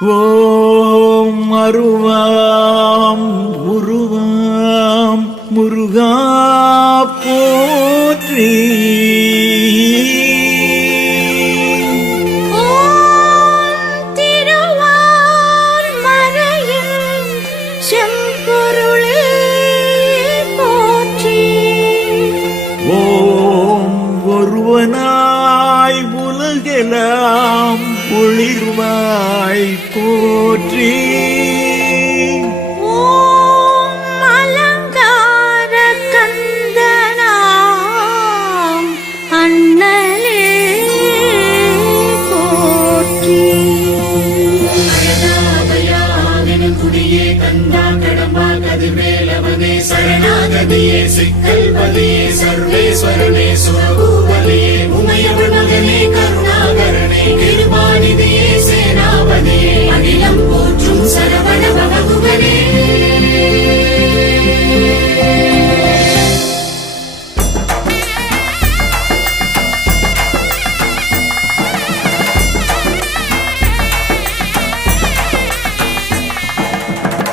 ஓம் அருவாம் உருவாம் முருகா போற்றி. எல்லாம் ஒளிர்வாய் போற்றி. சரணாகதியே சிக்கல்பதியே சர்வேஸ்வரனே சுரபூபதியே உமையவன் மகனே கரு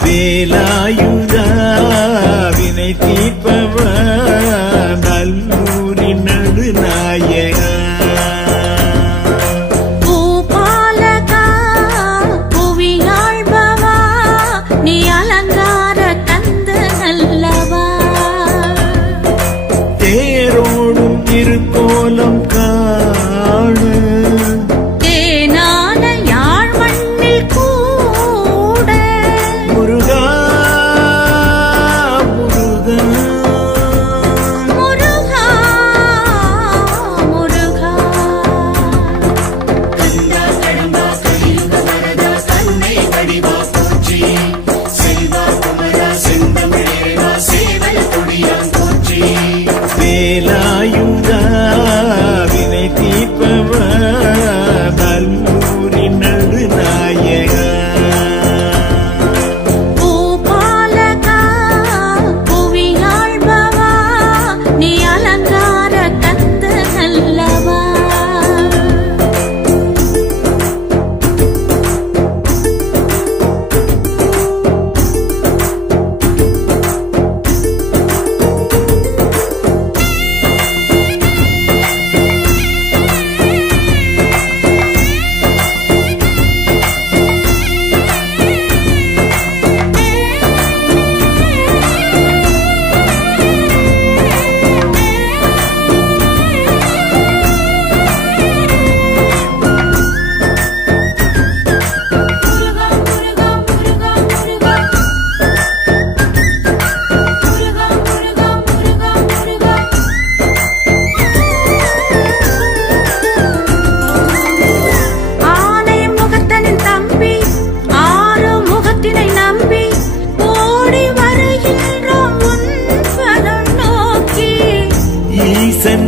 வேலாயுதா வினை தீ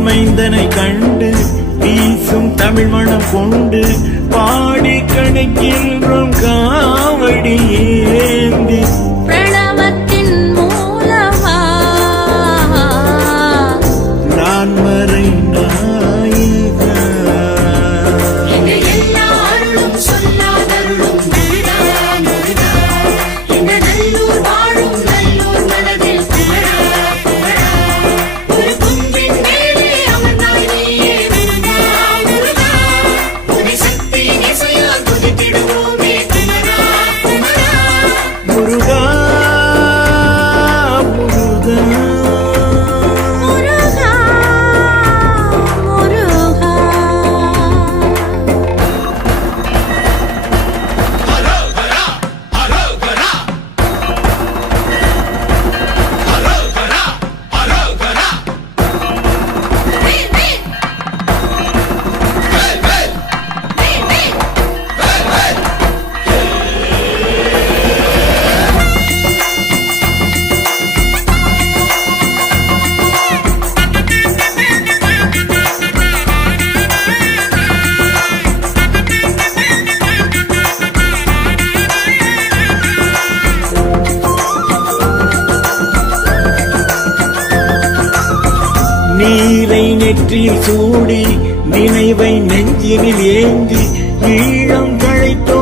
மைந்தனை கண்டு வீசும் தமிழ் மனம் கொண்டு பாடி கணக்கின்றோம் கா நீரை நெற்றியில் சூடி நினைவை நெஞ்சினில் ஏந்தி ஈழம் கழைத்தோ